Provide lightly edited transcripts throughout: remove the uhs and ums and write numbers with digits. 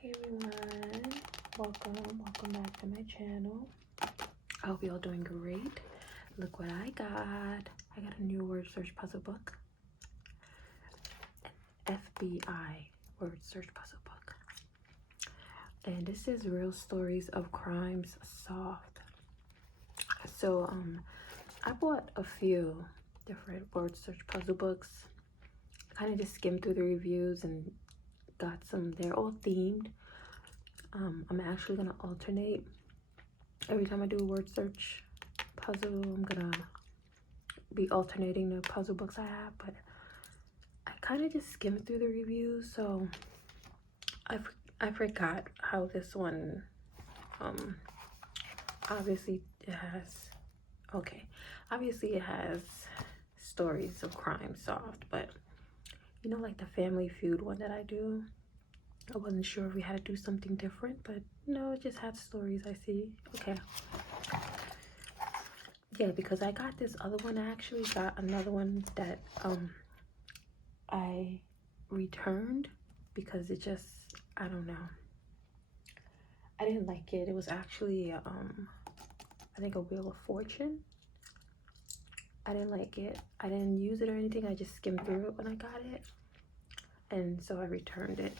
Hey everyone, welcome back to my channel. I hope y'all doing great. Look what I got. I got a new word search puzzle book. An FBI word search puzzle book. And this is Real Stories of Crimes Solved. So I bought a few different word search puzzle books. Kind of just skimmed through the reviews and got some. They're all themed. I'm actually gonna alternate every time I do a word search puzzle. I'm gonna be alternating the puzzle books I have, but I kind of just skimmed through the reviews, so I forgot how this one obviously it has stories of crime solved, but you know, like the Family Feud one that I do, I wasn't sure if we had to do something different, but no, it just had stories. I see. Okay. Yeah, because I got this other one. I actually got another one that I returned because it just, I don't know, I didn't like it. It was actually I think a Wheel of Fortune. I didn't like it. I didn't use it or anything. I just skimmed through it when I got it, and so I returned it.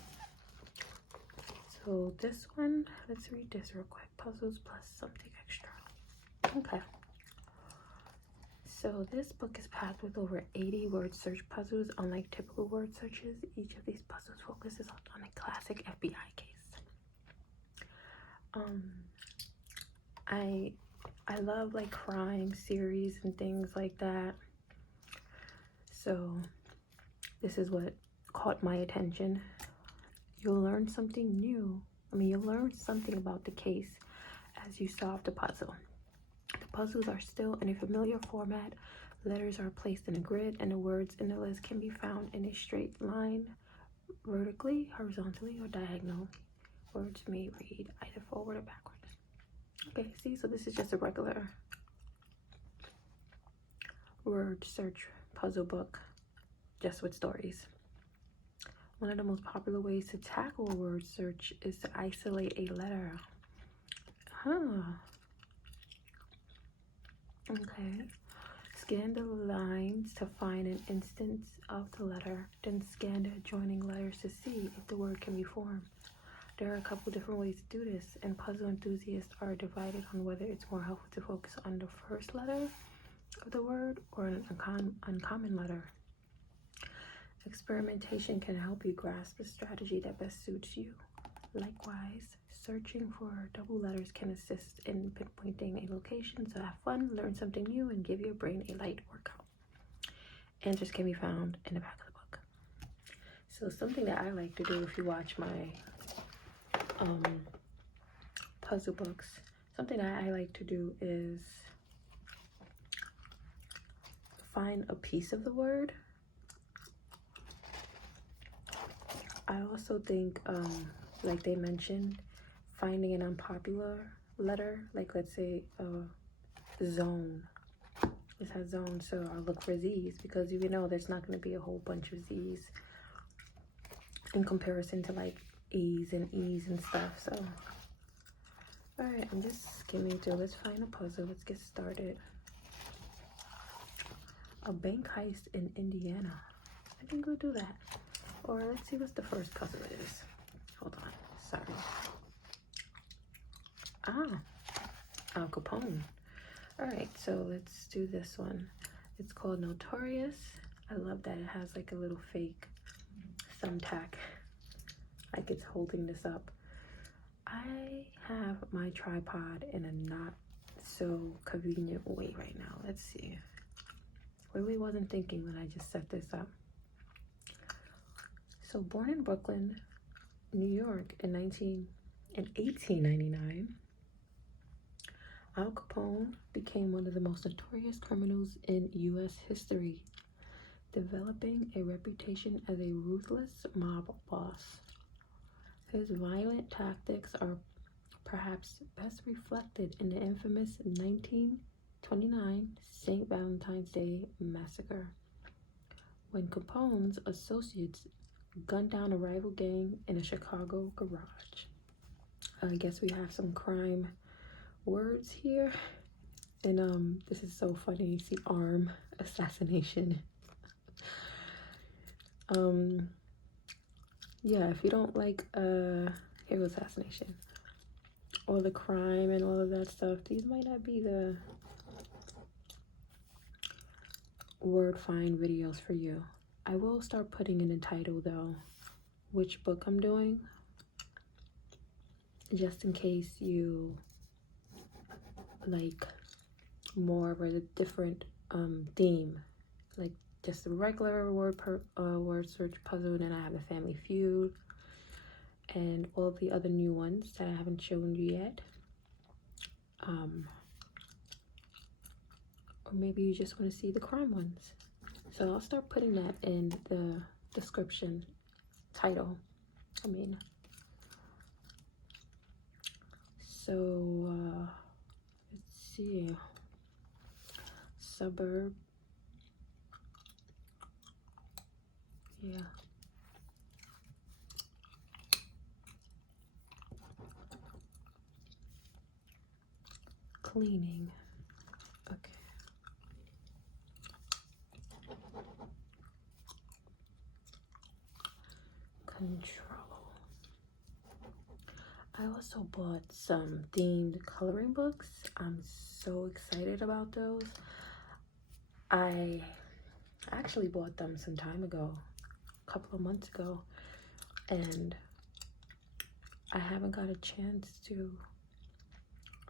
So this one, let's read this real quick. Puzzles plus something extra. Okay. So this book is packed with over 80 word search puzzles. Unlike typical word searches, each of these puzzles focuses on a classic FBI case. I love like crime series and things like that. So this is what caught my attention. You'll learn something new. You'll learn something about the case as you solve the puzzle. The puzzles are still in a familiar format. Letters are placed in a grid, and the words in the list can be found in a straight line, vertically, horizontally, or diagonally. Words may read either forward or backwards. Okay, see, so this is just a regular word search puzzle book, just with stories. One of the most popular ways to tackle a word search is to isolate a letter. Okay. Scan the lines to find an instance of the letter, then scan the adjoining letters to see if the word can be formed. There are a couple different ways to do this, and puzzle enthusiasts are divided on whether it's more helpful to focus on the first letter of the word or an uncommon letter. Experimentation can help you grasp the strategy that best suits you. Likewise, searching for double letters can assist in pinpointing a location. So have fun, learn something new, and give your brain a light workout. Answers can be found in the back of the book. So something that I like to do, if you watch my puzzle books, something that I like to do is find a piece of the word. I also think, like they mentioned, finding an unpopular letter, like let's say zone. This has zone, so I'll look for Z's, because you know there's not going to be a whole bunch of Z's in comparison to like E's and E's and stuff. So all right, I'm just skimming through. Let's find a puzzle. Let's get started. A bank heist in Indiana. I think we'll do that. Or let's see what the first puzzle is. Hold on, sorry. Al Capone. All right, so let's do this one. It's called Notorious. I love that it has like a little fake thumbtack, like it's holding this up. I have my tripod in a not so convenient way right now. Let's see. Really wasn't thinking when I just set this up. So born in Brooklyn, New York in 1899, Al Capone became one of the most notorious criminals in U.S. history, developing a reputation as a ruthless mob boss. His violent tactics are perhaps best reflected in the infamous 1929 St. Valentine's Day massacre, when Capone's associates gunned down a rival gang in a Chicago garage. I guess we have some crime words here. And this is so funny. You see arm, assassination. Yeah, if you don't like hero assassination or the crime and all of that stuff, these might not be the word find videos for you. I will start putting in a title though, which book I'm doing, just in case you like more of a different theme, like just a regular word search puzzle. And then I have the Family Feud and all the other new ones that I haven't shown you yet. Or maybe you just want to see the crime ones. So I'll start putting that in the description title. So let's see. Suburb. Yeah. Cleaning. Okay. Control. I also bought some themed coloring books. I'm so excited about those. I actually bought them some time ago, a couple of months ago, and I haven't got a chance to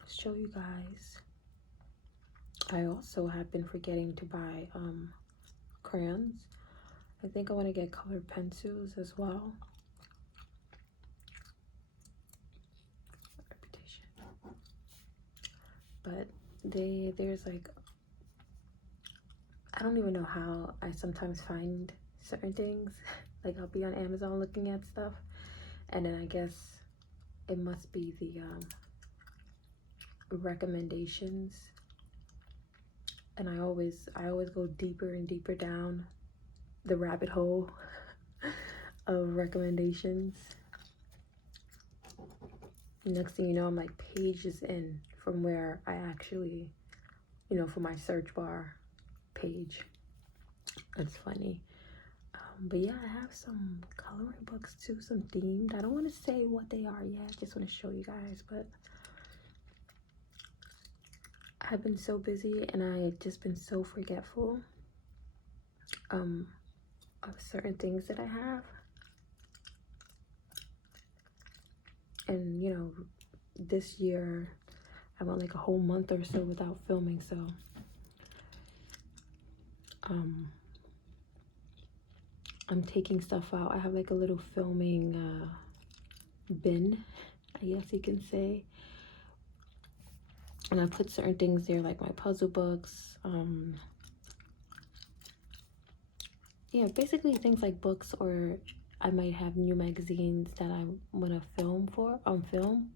show you guys. I also have been forgetting to buy crayons. I think I want to get colored pencils as well. Reputation. But there's like, I don't even know how I sometimes find certain things. Like I'll be on Amazon looking at stuff, and then I guess it must be the recommendations, and I always go deeper and deeper down the rabbit hole of recommendations. Next thing you know, I'm like pages in from where I actually, for my search bar page. That's funny. But yeah, I have some coloring books too, some themed. I don't want to say what they are yet. I just want to show you guys, but I've been so busy and I've just been so forgetful of certain things that I have. And this year I went like a whole month or so without filming, so I'm taking stuff out. I have like a little filming bin, I guess you can say, and I put certain things there like my puzzle books, yeah, basically things like books, or I might have new magazines that I want to film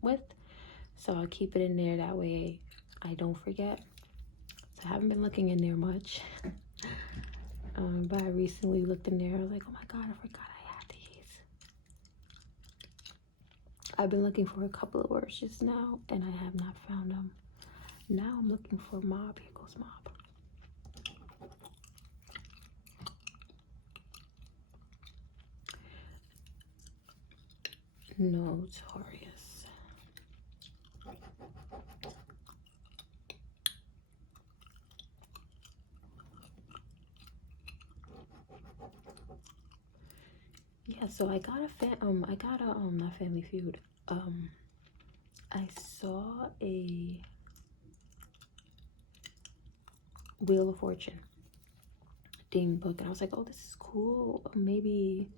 with, so I'll keep it in there, that way I don't forget. So I haven't been looking in there much. But I recently looked in there. I was like, oh my god, I forgot I had these. I've been looking for a couple of words just now and I have not found them. Now I'm looking for mob. Here goes mob. Notorious. Yeah, so I got not Family Feud. I saw a Wheel of Fortune theme book and I was like, oh, this is cool. Maybe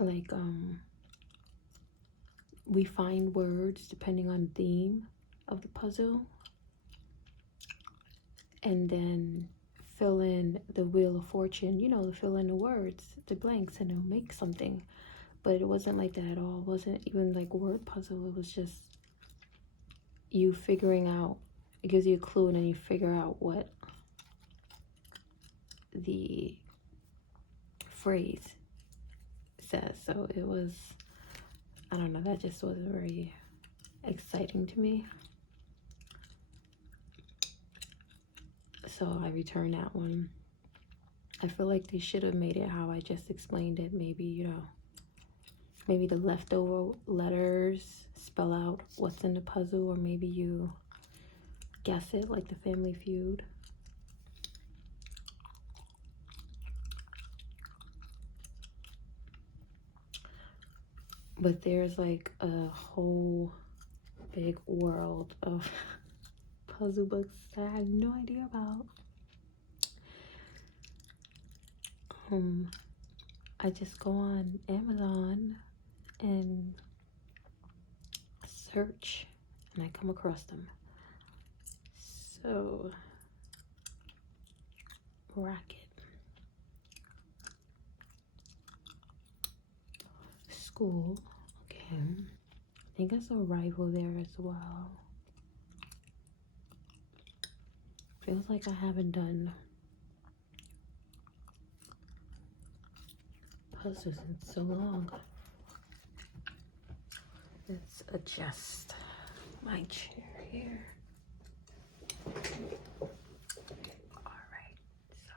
like we find words depending on theme of the puzzle, and then fill in the Wheel of Fortune, fill in the words, the blanks, and it'll make something. But it wasn't like that at all. It wasn't even like word puzzle. It was just you figuring out, it gives you a clue and then you figure out what the phrase says. So it was, I don't know, that just was very exciting to me. So I returned that one. I feel like they should have made it how I just explained it. Maybe, you know, maybe the leftover letters spell out what's in the puzzle, or maybe you guess it like the Family Feud. But there's like a whole big world of puzzle books that I had no idea about. I just go on Amazon and search and I come across them. So, racket. School. Okay. I think I saw rival there as well. Feels like I haven't done puzzles in so long. Let's adjust my chair here. Alright, so.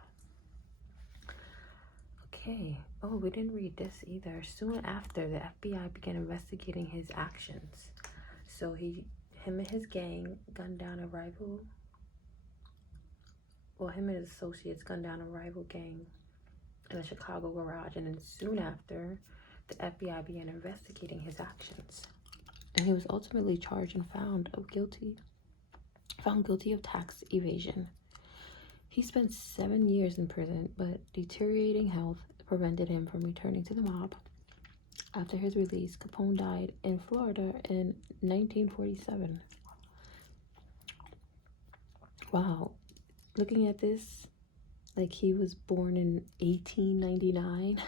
Okay. Oh, we didn't read this either. Soon after, the FBI began investigating his actions. So him and his gang gunned down a rival. Well, him and his associates gunned down a rival gang in a Chicago garage, and then soon after, the FBI began investigating his actions. And he was ultimately charged and found guilty of tax evasion. He spent 7 years in prison, but deteriorating health prevented him from returning to the mob. After his release, Capone died in Florida in 1947. Wow. Looking at this, like he was born in 1899.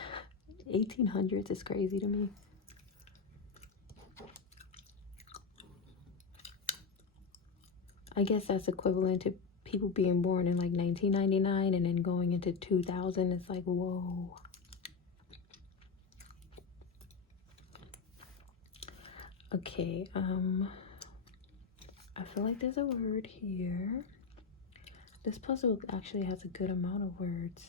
1800s is crazy to me. I guess that's equivalent to people being born in like 1999 and then going into 2000. It's like, whoa. Okay, I feel like there's a word here. This puzzle actually has a good amount of words.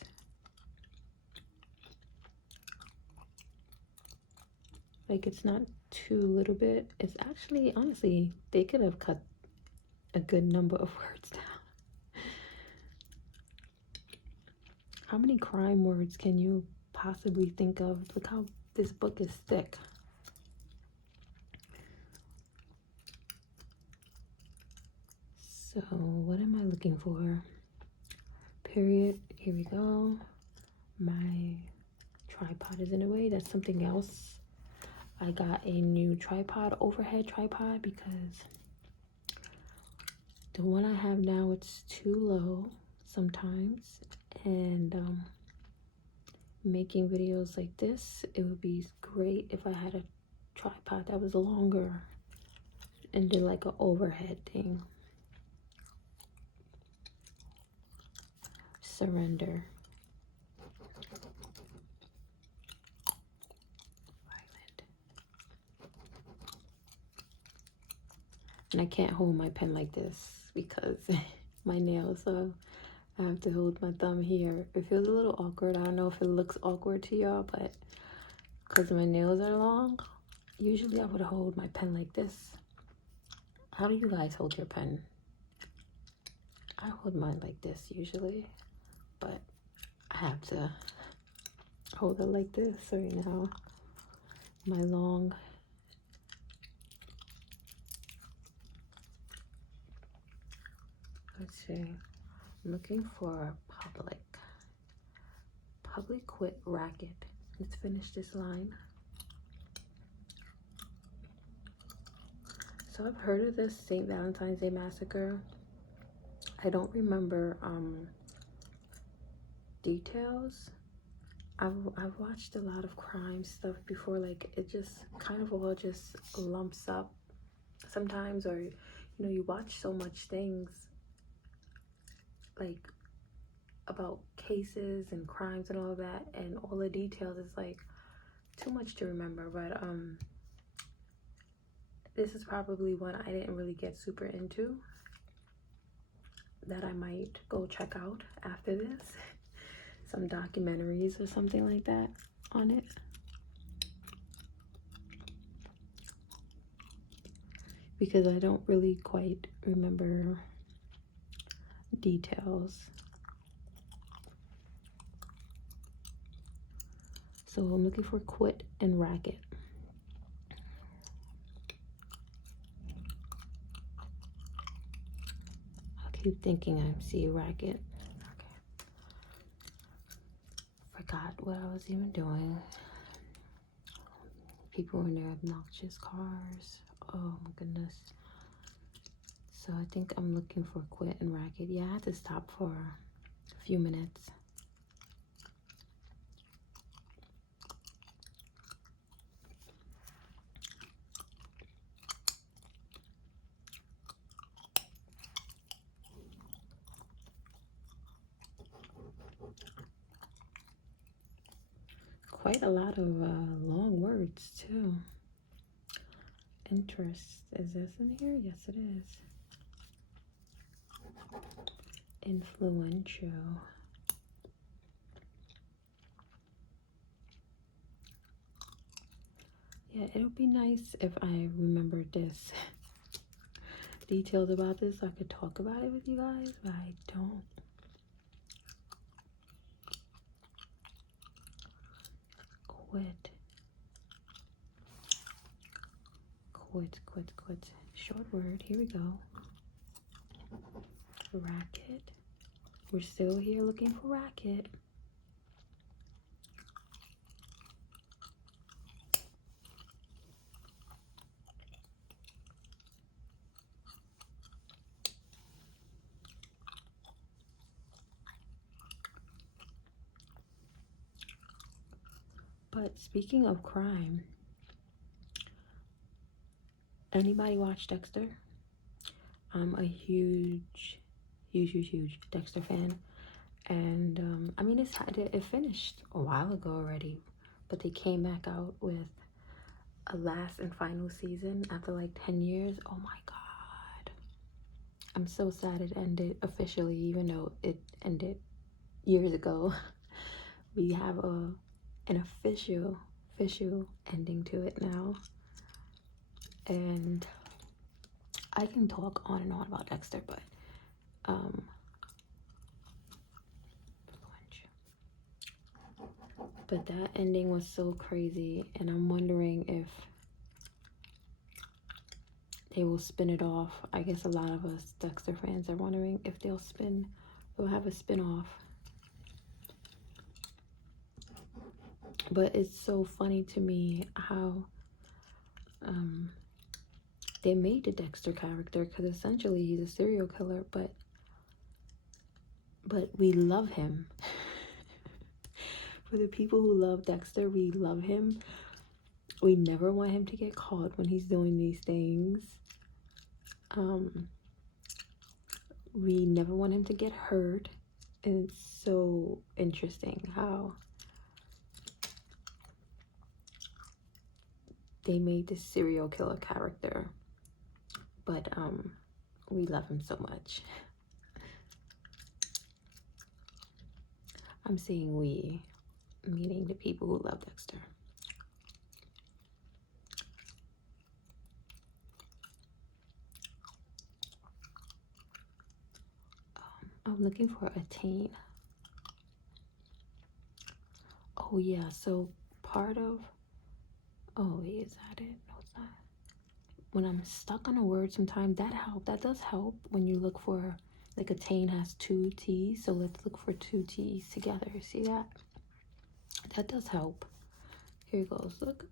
Like, it's not too little bit. It's actually, honestly, they could have cut a good number of words down. How many crime words can you possibly think of? Look how this book is thick. So what am I looking for? Period. Here we go. My tripod is in the way. That's something else. I got a new tripod, overhead tripod, because the one I have now, it's too low sometimes. And making videos like this, it would be great if I had a tripod that was longer and did like an overhead thing. Surrender. Violent. And I can't hold my pen like this because my nails, so I have to hold my thumb here. It feels a little awkward. I don't know if it looks awkward to y'all, but because my nails are long, usually I would hold my pen like this. How do you guys hold your pen? I hold mine like this usually, but I have to hold it like this right now. My long. Let's see. I'm looking for public quit racket. Let's finish this line. So I've heard of this St. Valentine's Day Massacre. I don't remember details. I've watched a lot of crime stuff before. Like, it just kind of all just lumps up sometimes, or you know, you watch so much things, like about cases and crimes and all of that, and all the details is like too much to remember. But this is probably one I didn't really get super into, that I might go check out after this. Some documentaries or something like that on it. Because I don't really quite remember details. So I'm looking for quit and racket. I keep thinking I see racket. Okay. Forgot what I was even doing. People in their obnoxious cars. Oh my goodness. So I think I'm looking for quit and racket. Yeah, I had to stop for a few minutes. Quite a lot of long words too. Interest. Is this in here? Yes, it is. Influential. Yeah, it'll be nice if I remembered this. Details about this, so I could talk about it with you guys, but I don't. Quit. Quit. Short word. Here we go. Racket. We're still here looking for racket. But speaking of crime, anybody watch Dexter? I'm a huge Dexter fan. And I mean, it finished a while ago already, but they came back out with a last and final season after like 10 years. Oh my god, I'm so sad it ended officially, even though it ended years ago. We have an official ending to it now, and I can talk on and on about Dexter, but that ending was so crazy, and I'm wondering if they will spin it off. I guess a lot of us Dexter fans are wondering if they'll have a spin-off. But it's so funny to me how they made the Dexter character, because essentially he's a serial killer, but we love him. For the people who love Dexter, we love him. We never want him to get caught when he's doing these things. We never want him to get hurt. And it's so interesting how they made this serial killer character, but we love him so much. I'm saying we, meaning the people who love Dexter. I'm looking for a teen. Oh yeah, so part of, oh wait, is that it? No, it's not. When I'm stuck on a word sometimes, that does help when you look for, like, a teen has two T's, so let's look for two T's together. See that? That does help. Here it goes, look.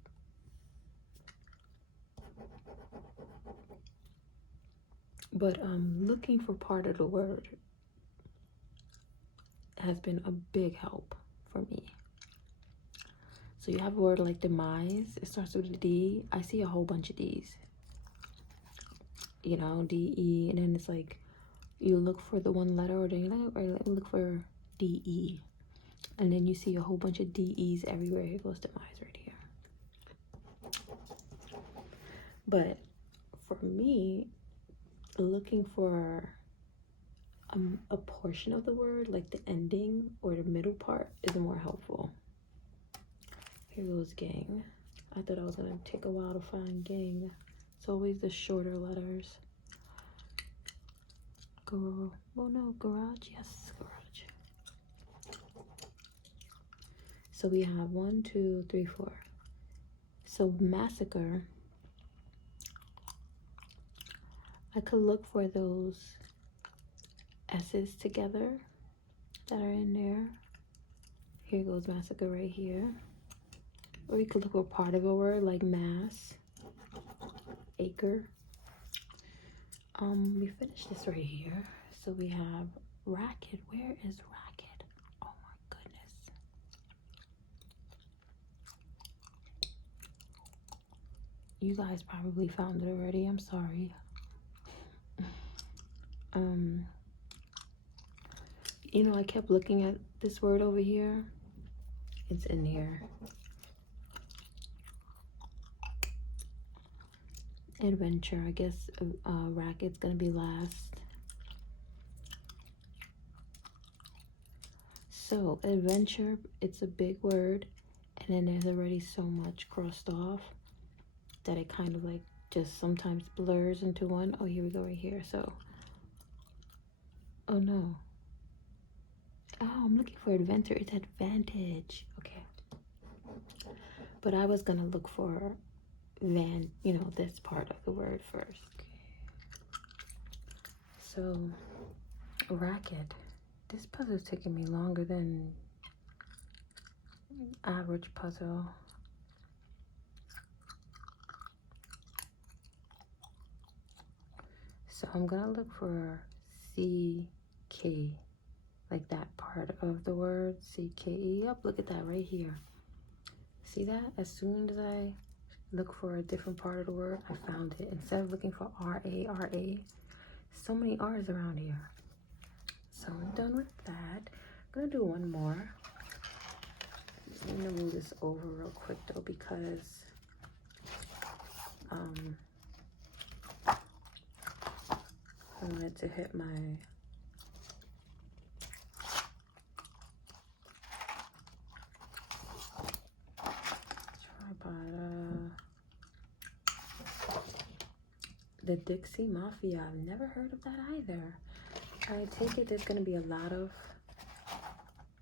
But looking for part of the word has been a big help for me. So you have a word like demise, it starts with a D. I see a whole bunch of D's. You know, D-E, and then it's like, you look for the one letter, or then you look for DE. And then you see a whole bunch of DEs everywhere. Here goes demise right here. But for me, looking for a portion of the word, like the ending or the middle part, is more helpful. Here goes gang. I thought I was gonna take a while to find gang. It's always the shorter letters. Oh no, garage, yes, garage. So we have 1, 2, 3, 4. So massacre, I could look for those S's together that are in there. Here goes massacre right here. Or you could look for part of a word like mass, acre. We finished this right here. So we have racket. Where is racket? Oh my goodness. You guys probably found it already. I'm sorry. You know, I kept looking at this word over here. It's in here. Adventure. I guess racket's gonna be last. So adventure, it's a big word, and then there's already so much crossed off that it kind of like just sometimes blurs into one. Oh, here we go right here. So, oh no. Oh, I'm looking for adventure. It's advantage. Okay. But I was gonna look for this part of the word first. Okay. So, racket. This puzzle is taking me longer than average puzzle. So I'm gonna look for CK, like that part of the word, CKE. Yep, look at that right here. See that? As soon as I look for a different part of the word, I found it. Instead of looking for RA, so many R's around here. So I'm done with that. I'm gonna do one more. I'm gonna move this over real quick though, because I wanted to hit my tripod. The Dixie Mafia. I've never heard of that either. I take it there's gonna be a lot of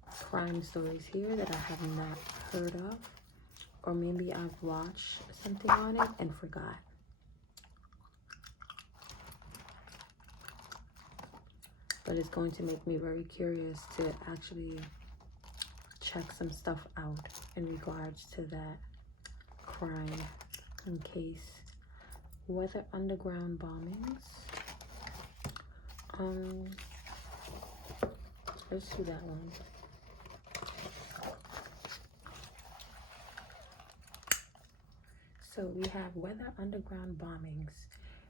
crime stories here that I have not heard of, or maybe I've watched something on it and forgot. But it's going to make me very curious to actually check some stuff out in regards to that crime in case. Weather underground bombings. Let's do that one. So we have weather underground bombings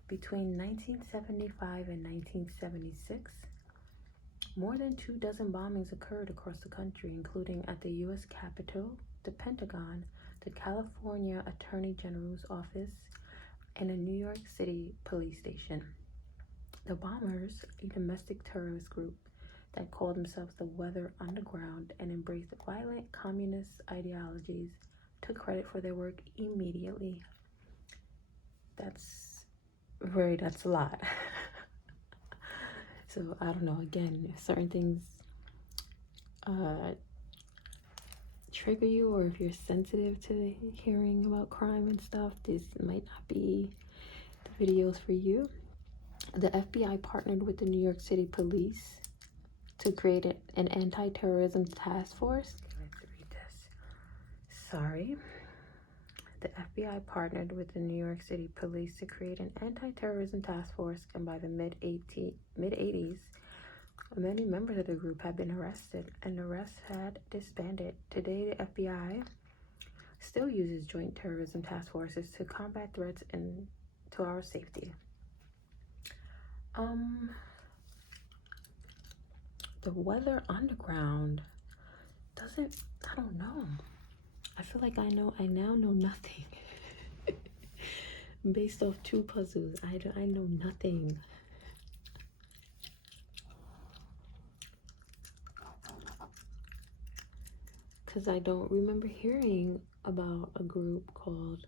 between 1975 and 1976. More than 24 bombings occurred across the country, including at the U.S. Capitol, the Pentagon, the California Attorney General's office, and a New York City police station. The bombers, a domestic terrorist group that called themselves the Weather Underground and embraced violent communist ideologies, took credit for their work immediately. That's a lot. So I don't know, again, if certain things trigger you, or if you're sensitive to hearing about crime and stuff, this might not be the videos for you. The FBI partnered with the New York City Police to create an anti-terrorism task force. I have to read this. Sorry. The FBI partnered with the New York City Police to create an anti-terrorism task force, and by the mid-80s, many members of the group had been arrested, and the rest had disbanded. Today, the FBI still uses joint terrorism task forces to combat threats to our safety. The Weather Underground doesn't, I don't know. I feel like I now know nothing. Based off 2 puzzles, I know nothing. Because I don't remember hearing about a group called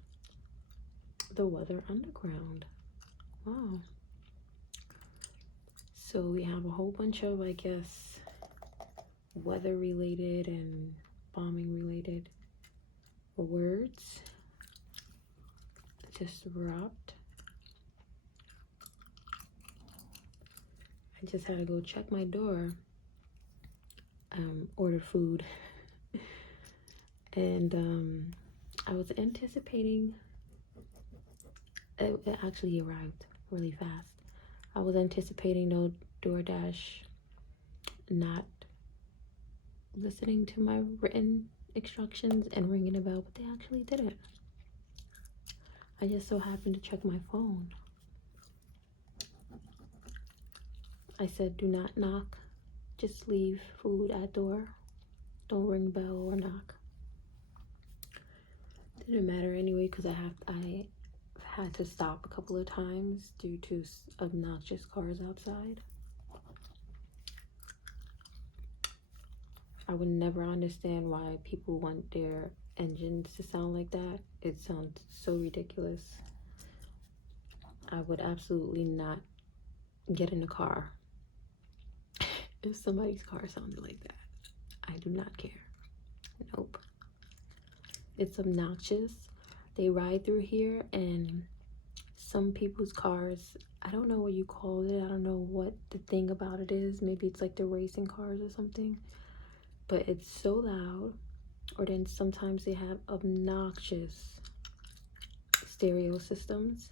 The Weather Underground. Wow. So we have a whole bunch of, I guess, weather related and bombing related words just dropped. I just had to go check my door, order food. And I was anticipating, it actually arrived really fast. I was anticipating no DoorDash not listening to my written instructions and ringing a bell, but they actually didn't. I just so happened to check my phone. I said, do not knock, just leave food at door. Don't ring bell or knock. Didn't matter anyway, because I had to stop a couple of times due to obnoxious cars outside. I would never understand why people want their engines to sound like that. It sounds so ridiculous. I would absolutely not get in a car if somebody's car sounded like that. I do not care. Nope. It's obnoxious. They ride through here, and some people's cars, I don't know what you call it. I don't know what the thing about it is. Maybe it's like the racing cars or something. But it's so loud. Or then sometimes they have obnoxious stereo systems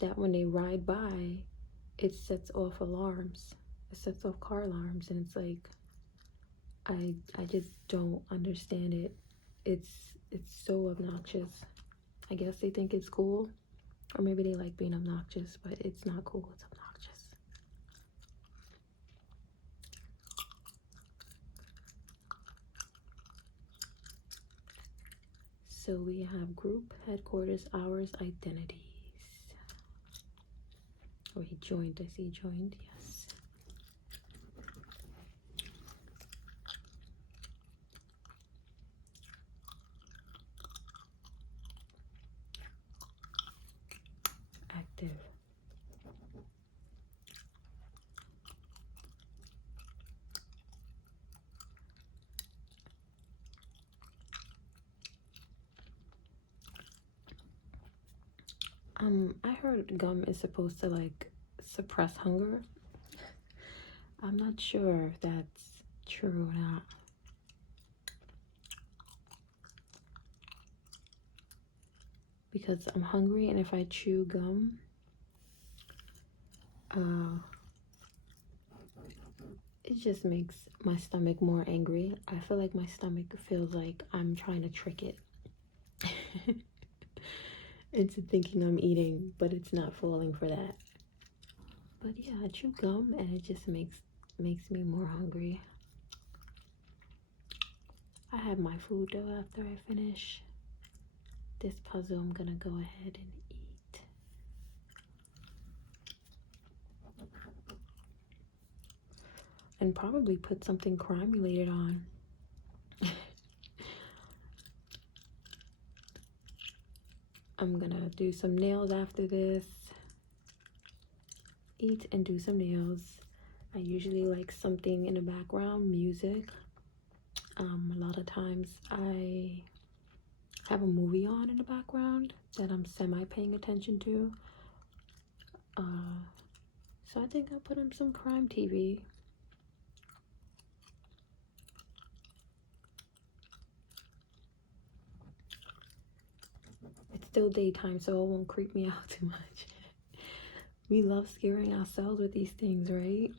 that when they ride by, it sets off alarms. It sets off car alarms, and it's like, I just don't understand it. It's so obnoxious. I guess they think it's cool, or maybe they like being obnoxious, but it's not cool. It's obnoxious. So we have group, headquarters, hours, identities. Oh, he joined. I see he joined. Yes. Active. I heard gum is supposed to like suppress hunger. I'm not sure if that's true or not. Because I'm hungry, and if I chew gum, it just makes my stomach more angry. I feel like my stomach feels like I'm trying to trick it into thinking I'm eating, but it's not falling for that. But yeah, I chew gum, and it just makes me more hungry. I have my food though. After I finish this puzzle, I'm gonna go ahead and eat. And probably put something crime related on. I'm gonna do some nails after this. Eat and do some nails. I usually like something in the background, music. A lot of times I have a movie on in the background that I'm semi paying attention to. So I think I'll put on some crime TV. It's still daytime, so it won't creep me out too much. We love scaring ourselves with these things, right?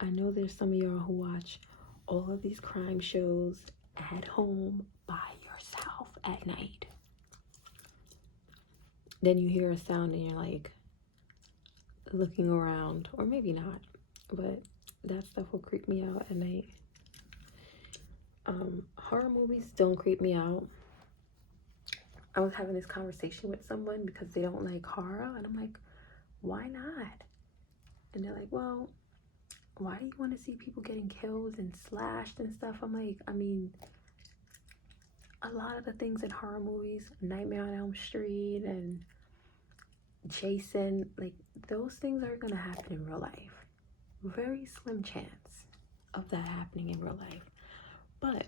I know there's some of y'all who watch all of these crime shows at home by yourself at night. Then you hear a sound and you're like looking around, or maybe not, but That stuff will creep me out at night. Horror movies don't creep me out. I was having this conversation with someone because they don't like horror, and I'm like, why not? And they're like, well, why do you want to see people getting killed and slashed and stuff? I'm like, I mean, a lot of the things in horror movies, Nightmare on Elm Street and Jason, like, those things are gonna happen in real life. Very slim chance of that happening in real life. But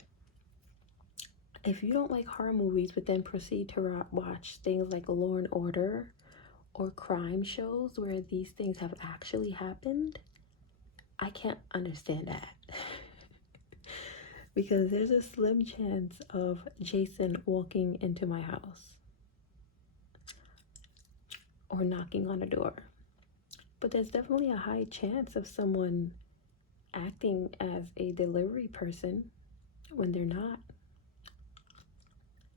if you don't like horror movies but then proceed to watch things like Law and Order or crime shows where these things have actually happened, I can't understand that. Because there's a slim chance of Jason walking into my house or knocking on a door. But there's definitely a high chance of someone acting as a delivery person when they're not.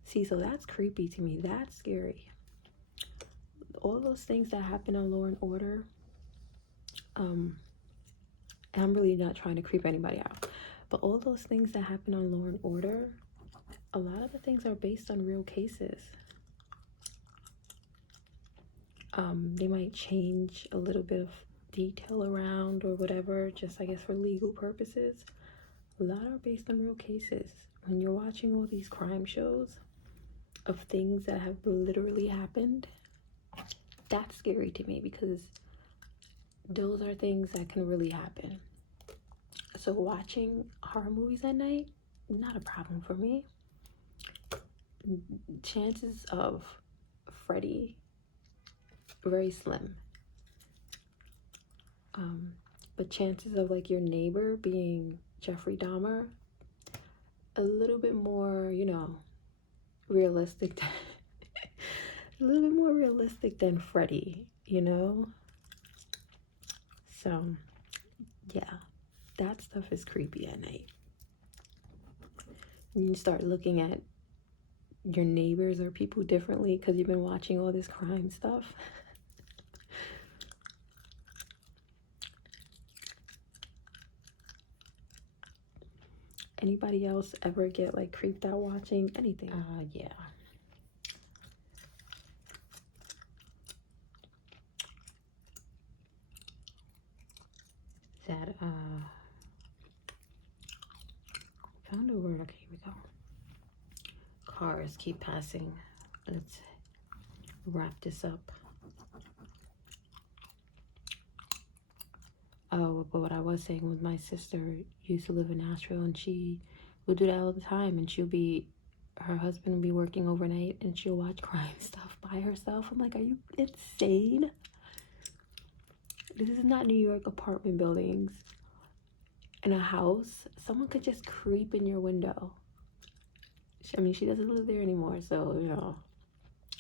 See, so that's creepy to me. That's scary. All those things that happen on Law and Order, I'm really not trying to creep anybody out, but all those things that happen on Law and Order, a lot of the things are based on real cases. They might change a little bit of detail around or whatever, just I guess for legal purposes. A lot are based on real cases. When you're watching all these crime shows of things that have literally happened, that's scary to me because those are things that can really happen. So watching horror movies at night, not a problem for me. Chances of Freddy, very slim. But chances of like your neighbor being Jeffrey Dahmer, a little bit more, realistic. A little bit more realistic than Freddy, So, yeah, that stuff is creepy at night. And you start looking at your neighbors or people differently because you've been watching all this crime stuff. Anybody else ever get like creeped out watching anything? Yeah. That found a word. Okay, here we go. Cars keep passing. Let's wrap this up. Oh, but what I was saying was my sister used to live in Nashville, and she would do that all the time. And her husband would be working overnight, and she'll watch crime stuff by herself. I'm like, are you insane? This is not New York apartment buildings. In a house, someone could just creep in your window. I mean, she doesn't live there anymore, so,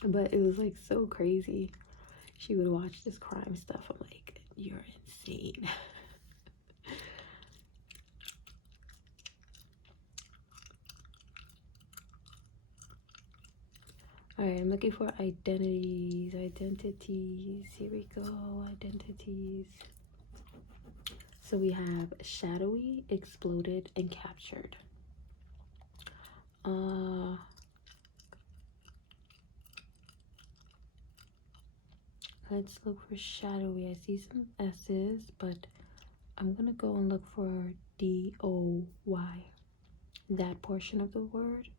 But it was like so crazy. She would watch this crime stuff. I'm like, you're insane. All right, I'm looking for identities. Here we go. Identities. So we have shadowy, exploded, and captured. Let's look for shadowy. I see some S's, but I'm gonna go and look for DOY. That portion of the word.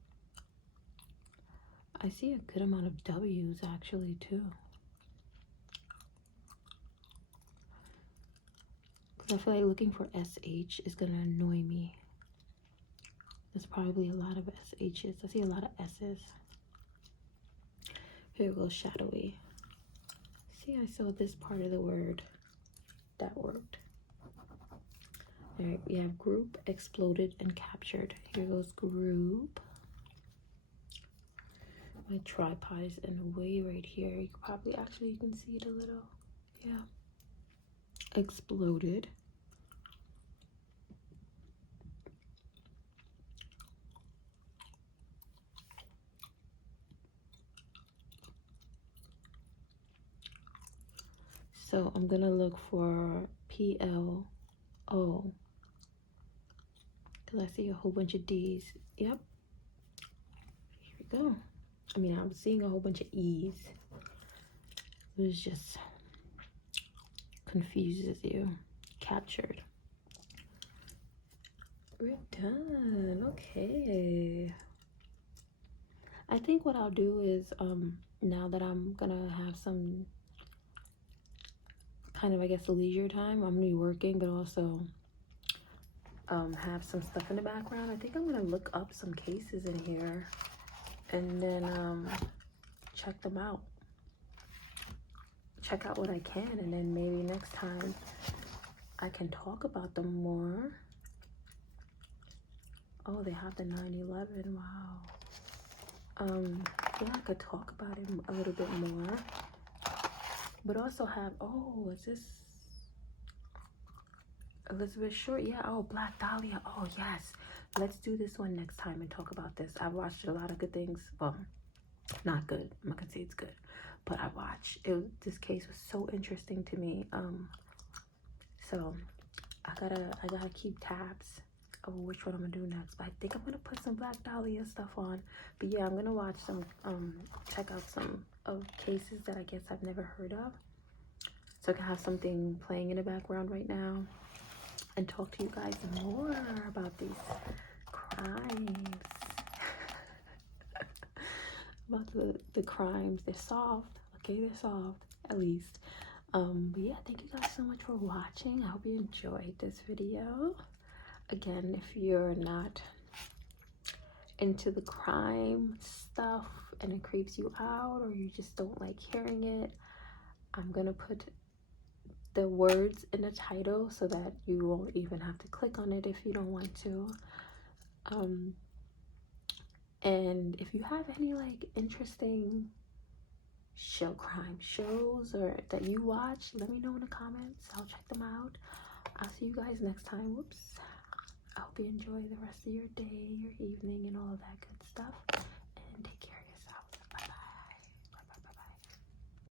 I see a good amount of W's actually too. Because I feel like looking for SH is gonna annoy me. There's probably a lot of SH's. I see a lot of S's. Here goes shadowy. See, I saw this part of the word. That worked. All right, we have group, exploded, and captured. Here goes group. My tripod is in the way right here. You can probably you can see it a little. Yeah. Exploded. So I'm gonna look for PL O. Because I see a whole bunch of D's. Yep. Here we go. I mean, I'm seeing a whole bunch of E's. It was just confuses you. Captured. We're done. Okay. I think what I'll do is, now that I'm gonna have some kind of, I guess, leisure time, I'm gonna be working, but also have some stuff in the background. I think I'm gonna look up some cases in here and then check them out. Check out what I can, and then maybe next time I can talk about them more. Oh, they have the 9/11. Wow. Yeah, I could talk about it a little bit more, but also have, oh, is this Elizabeth Short? Yeah. Oh, Black Dahlia. Oh, yes. Let's do this one next time and talk about this. I've watched a lot of good things. Well, not good. I'm not gonna say it's good, but I watched it. This case was so interesting to me. So I gotta keep tabs of which one I'm gonna do next. But I think I'm gonna put some Black Dahlia stuff on. But yeah, I'm gonna watch some, check out some of cases that I guess I've never heard of, so I can have something playing in the background right now and talk to you guys more about these crimes. About the crimes. They're solved. Okay, they're solved, at least. But yeah, thank you guys so much for watching. I hope you enjoyed this video. Again, if you're not into the crime stuff and it creeps you out, or you just don't like hearing it, I'm gonna put the words in the title so that you won't even have to click on it if you don't want to. And if you have any like interesting crime shows or that you watch, let me know in the comments. I'll check them out. I'll see you guys next time. Whoops. I hope you enjoy the rest of your day, your evening, and all of that good stuff.